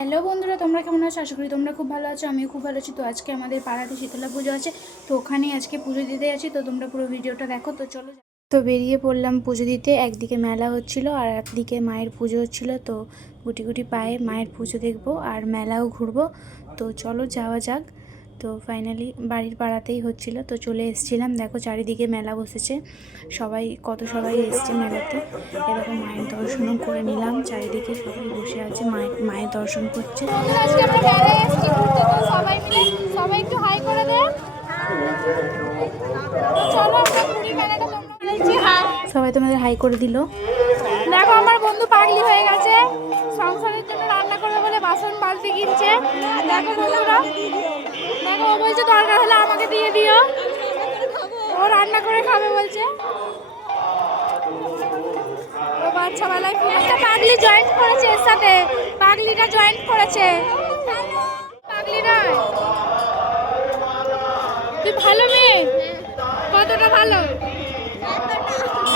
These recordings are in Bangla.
হ্যালো বন্ধুরা, তোমরা কেমন আছো? আশা করি তোমরা খুব ভালো আছো। আমিও খুব ভালো আছি। তো আজকে আমাদের পাড়াতে শীতলা পুজো আছে, তো ওখানেই আজকে পুজো দিতে আছি। তো তোমরা পুরো ভিডিওটা দেখো। তো চলো, তো বেরিয়ে পড়লাম পুজো দিতে। একদিকে মেলা হচ্ছিল আর একদিকে মায়ের পুজো হচ্ছিল। তো গুটি গুটি পায়ে মায়ের পুজো দেখবো আর মেলাও ঘুরবো। তো চলো যাওয়া যাক। তো ফাইনালি বাড়ির পাড়াতেই হচ্ছিল, তো চলে এসেছিলাম। দেখো চারিদিকে মেলা বসেছে, সবাই এসছে মেলাতে। এরকম মায়ের দর্শনও করে নিলাম। চারিদিকে সবাই বসে আছে, মায়ের দর্শন করছে। আজকে আমরা মেলায় এসেছি ঘুরতে, তো সবাই মিলে সবাই একটু হাই করে দেন। চলো আমরা ঘুরি মেলাটা। তোমরা বলছি হাই, সবাই তোমাদের হাই করে দিল। দেখো আমার বন্ধু পাগলি হয়ে গেছে, সংসারের জন্য রান্না করবে বলে বাসন বালতি কিনছে। দেখো বন্ধুরা, দেখো ও বলছে দরকার হলে আমাকে দিয়ে দিও, ও রান্না করে খাবে বলছে। ও বাচ্চাবেলায় একটা পাগলি জয়েন্ট করেছে এর সাথে, পাগলিটা জয়েন্ট করেছে। পাগলি নয়, তুই ভালো মেয়ে। কতটা ভালো?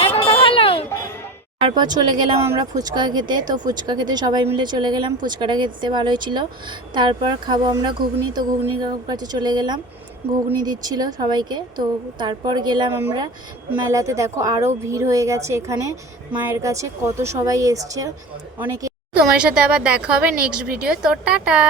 এতটা ভালো। তারপর চলে গেলাম আমরা ফুচকা খেতে। তো ফুচকা খেতে সবাই মিলে চলে গেলাম। ফুচকাটা খেতে ভালোই ছিল। তারপর খাবো আমরা ঘুগনি। তো ঘুগনির কাছে চলে গেলাম, ঘুগনি দিচ্ছিল সবাইকে। তো তারপর গেলাম আমরা মেলাতে। দেখো আরও ভিড় হয়ে গেছে এখানে মায়ের কাছে, কত সবাই এসছে অনেকে। তোমার সাথে আবার দেখা হবে নেক্সট ভিডিও। তো টাটা।